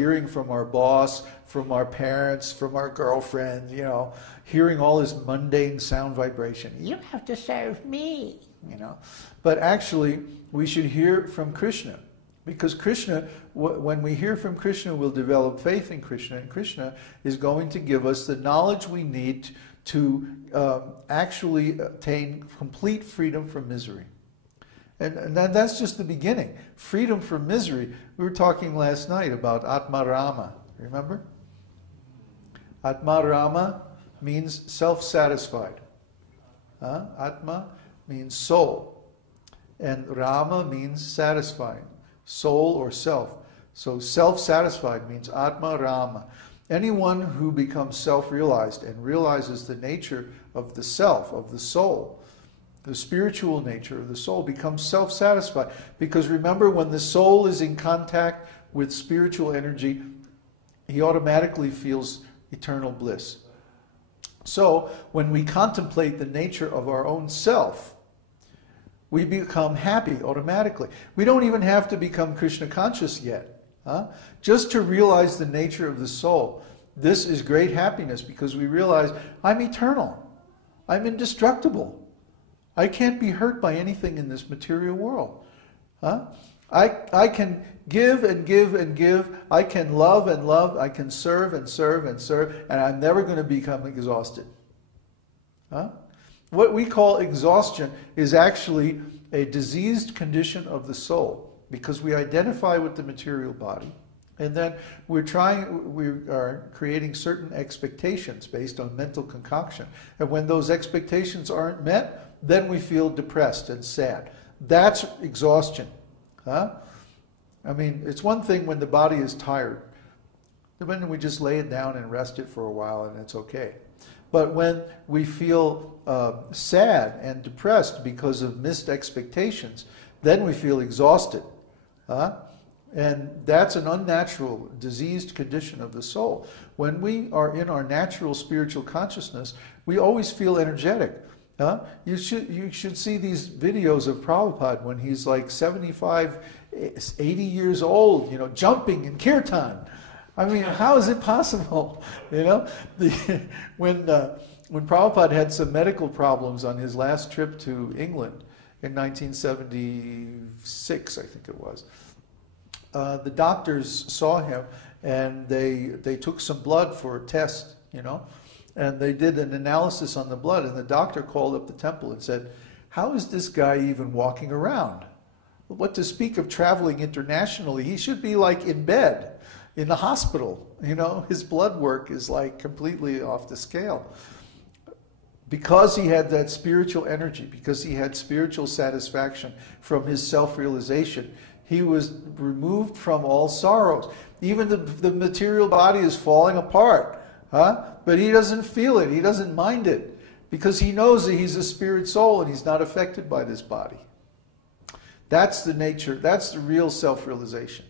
hearing from our boss, from our parents, from our girlfriend, you know, hearing all this mundane sound vibration. You have to serve me, you know. But actually, we should hear from Krishna. Because Krishna, when we hear from Krishna, we'll develop faith in Krishna, and Krishna is going to give us the knowledge we need to actually attain complete freedom from misery. And that's just the beginning. Freedom from misery. We were talking last night about Atma-rama. Remember? Atma-rama means self-satisfied. Atma means soul. And Rama means satisfying. Soul or self. So self-satisfied means Atma-rama. Anyone who becomes self-realized and realizes the nature of the self, of the soul, the spiritual nature of the soul, becomes self-satisfied. Because remember, when the soul is in contact with spiritual energy, he automatically feels eternal bliss. So when we contemplate the nature of our own self, we become happy automatically. We don't even have to become Krishna conscious yet. Just to realize the nature of the soul. This is great happiness, because we realize I'm eternal. I'm indestructible. I can't be hurt by anything in this material world. I can give and give and give. I can love and love. I can serve and serve and serve. And I'm never going to become exhausted. What we call exhaustion is actually a diseased condition of the soul, because we identify with the material body, and then we are creating certain expectations based on mental concoction. And when those expectations aren't met, then we feel depressed and sad. That's exhaustion. I mean, it's one thing when the body is tired. Then we just lay it down and rest it for a while and it's okay. But when we feel sad and depressed because of missed expectations, then we feel exhausted. And that's an unnatural, diseased condition of the soul. When we are in our natural spiritual consciousness, we always feel energetic. You should see these videos of Prabhupada when he's like 75, 80 years old, you know, jumping in kirtan. I mean, how is it possible? You know, when Prabhupada had some medical problems on his last trip to England in 1976, I think it was, the doctors saw him and they took some blood for a test, you know, and they did an analysis on the blood, and the doctor called up the temple and said, how is this guy even walking around? What to speak of traveling internationally? He should be like in bed, in the hospital, you know, his blood work is like completely off the scale. Because he had that spiritual energy, because he had spiritual satisfaction from his self-realization, he was removed from all sorrows. Even the material body is falling apart, but he doesn't feel it, he doesn't mind it, because he knows that he's a spirit soul and he's not affected by this body. That's the nature, that's the real self-realization.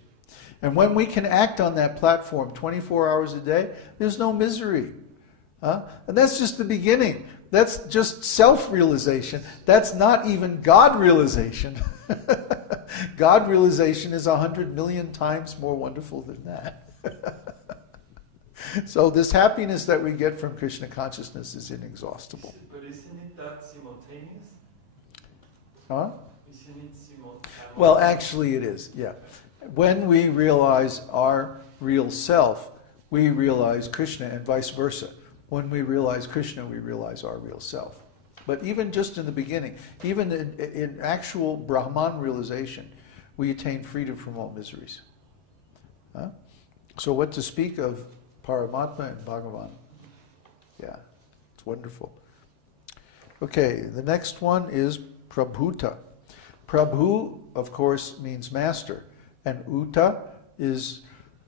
And when we can act on that platform 24 hours a day, there's no misery. And that's just the beginning. That's just self-realization. That's not even God realization. God realization is 100 million times more wonderful than that. So this happiness that we get from Krishna consciousness is inexhaustible. But isn't it that simultaneous? Isn't it simultaneous? Well, actually it is, yeah. When we realize our real self, we realize Krishna, and vice versa. When we realize Krishna, we realize our real self. But even just in the beginning, even in actual Brahman realization, we attain freedom from all miseries. So what to speak of Paramatma and Bhagavan? Yeah, it's wonderful. Okay, the next one is Prabhuta. Prabhu, of course, means master. And Uta is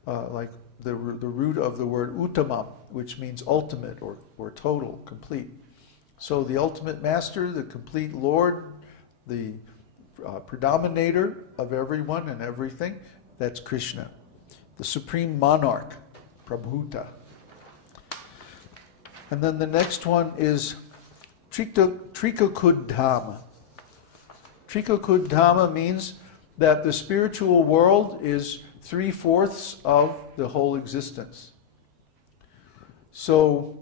like the root of the word Uttamam, which means ultimate or total, complete. So the ultimate master, the complete Lord, the predominator of everyone and everything, that's Krishna. The supreme monarch, Prabhuta. And then the next one is Trikakudhama. Trikakudhama means that the spiritual world is 3/4 of the whole existence. So,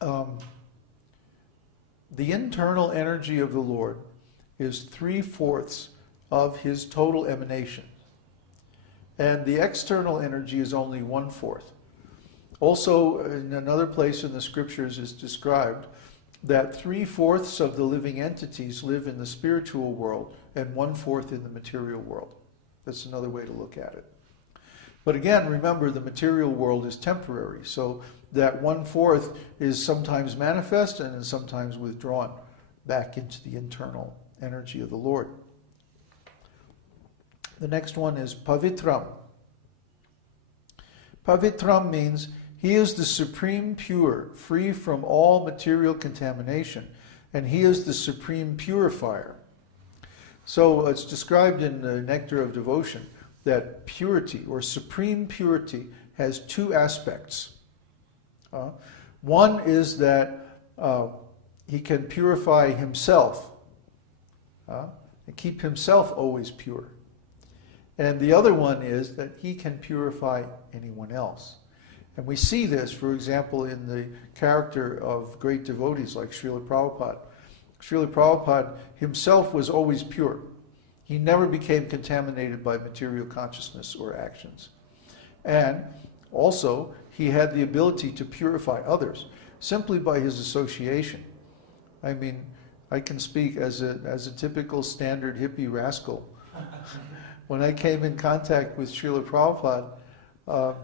the internal energy of the Lord is 3/4 of his total emanation. And the external energy is only 1/4. Also, in another place in the scriptures is described that 3/4 of the living entities live in the spiritual world and 1/4 in the material world. That's another way to look at it. But again, remember, the material world is temporary, so that 1/4 is sometimes manifest and is sometimes withdrawn back into the internal energy of the Lord. The next one is pavitram. Pavitram means he is the supreme pure, free from all material contamination, and he is the supreme purifier. So it's described in the Nectar of Devotion that purity, or supreme purity, has two aspects. One is that he can purify himself and keep himself always pure. And the other one is that he can purify anyone else. And we see this, for example, in the character of great devotees like Srila Prabhupada. Srila Prabhupada himself was always pure. He never became contaminated by material consciousness or actions. And also, he had the ability to purify others simply by his association. I mean, I can speak as a typical standard hippie rascal. When I came in contact with Srila Prabhupada,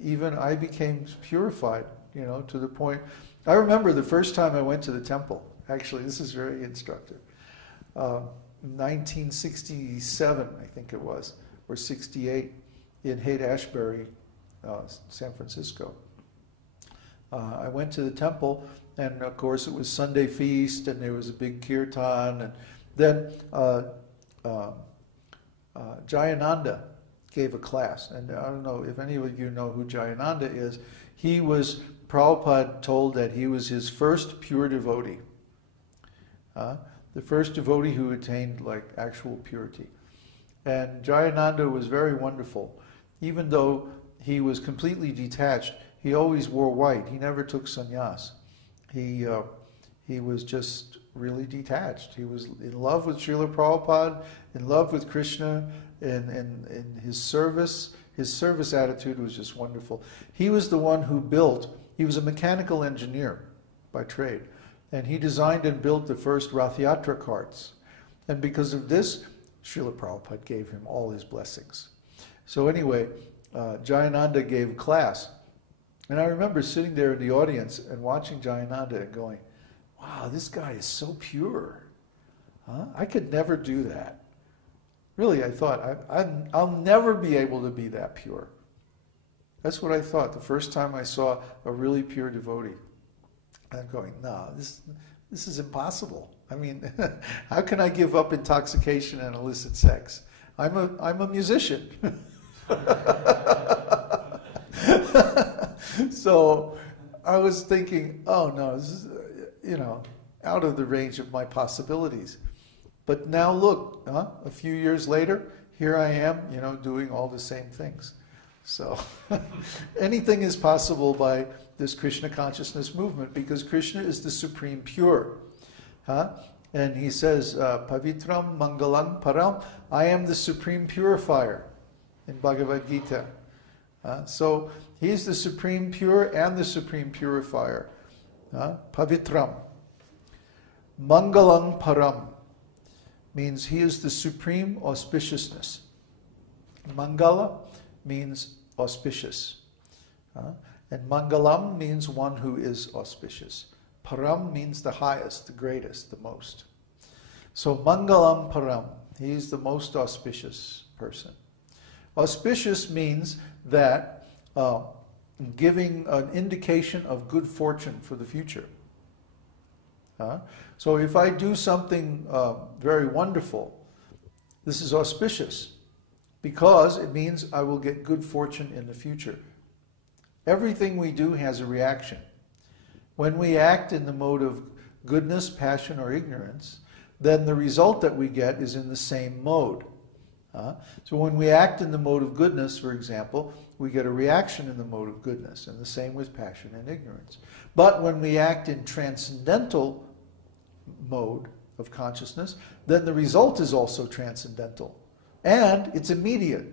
even I became purified, to the point. I remember the first time I went to the temple. Actually, this is very instructive. 1967, I think it was, or 68, in Haight-Ashbury, San Francisco. I went to the temple, and of course it was Sunday feast, and there was a big kirtan, and then Jayananda gave a class, and I don't know if any of you know who Jayananda is. He was, Prabhupada told that he was his first pure devotee. The first devotee who attained actual purity. And Jayananda was very wonderful. Even though he was completely detached, he always wore white. He never took sannyas. He was just really detached. He was in love with Srila Prabhupada, in love with Krishna, and his service attitude was just wonderful. He was the one who he was a mechanical engineer by trade, and he designed and built the first Rath Yatra carts. And because of this, Srila Prabhupada gave him all his blessings. So anyway, Jayananda gave a class. And I remember sitting there in the audience and watching Jayananda and going, wow, this guy is so pure. I could never do that. Really, I thought, I'll never be able to be that pure. That's what I thought the first time I saw a really pure devotee. I'm going, no, this is impossible. I mean, how can I give up intoxication and illicit sex? I'm a musician. So I was thinking, oh no, this is, out of the range of my possibilities. But now look, a few years later, here I am, doing all the same things. So anything is possible by this Krishna consciousness movement, because Krishna is the supreme pure. And he says, Pavitram Mangalam Param, I am the supreme purifier in Bhagavad Gita. So he's the supreme pure and the supreme purifier. Pavitram. Mangalam Param means he is the supreme auspiciousness. Mangala means auspicious. And Mangalam means one who is auspicious. Param means the highest, the greatest, the most. So Mangalam Param, he is the most auspicious person. Auspicious means that giving an indication of good fortune for the future. So if I do something very wonderful, this is auspicious, because it means I will get good fortune in the future. Everything we do has a reaction. When we act in the mode of goodness, passion, or ignorance, then the result that we get is in the same mode. So when we act in the mode of goodness, for example, we get a reaction in the mode of goodness, and the same with passion and ignorance. But when we act in transcendental mode of consciousness, then the result is also transcendental. And it's immediate.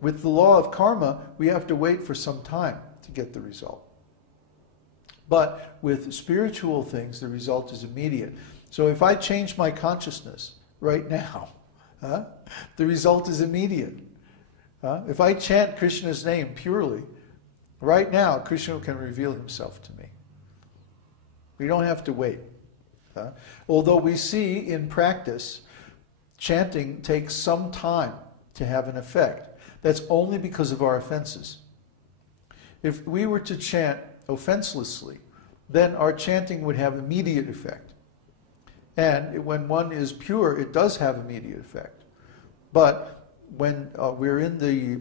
With the law of karma, we have to wait for some time to get the result. But with spiritual things, the result is immediate. So if I change my consciousness right now, the result is immediate. If I chant Krishna's name purely, right now, Krishna can reveal himself to me. We don't have to wait. Although we see in practice, chanting takes some time to have an effect. That's only because of our offenses. If we were to chant offenselessly, then our chanting would have immediate effect. And when one is pure, it does have immediate effect. But when we're in the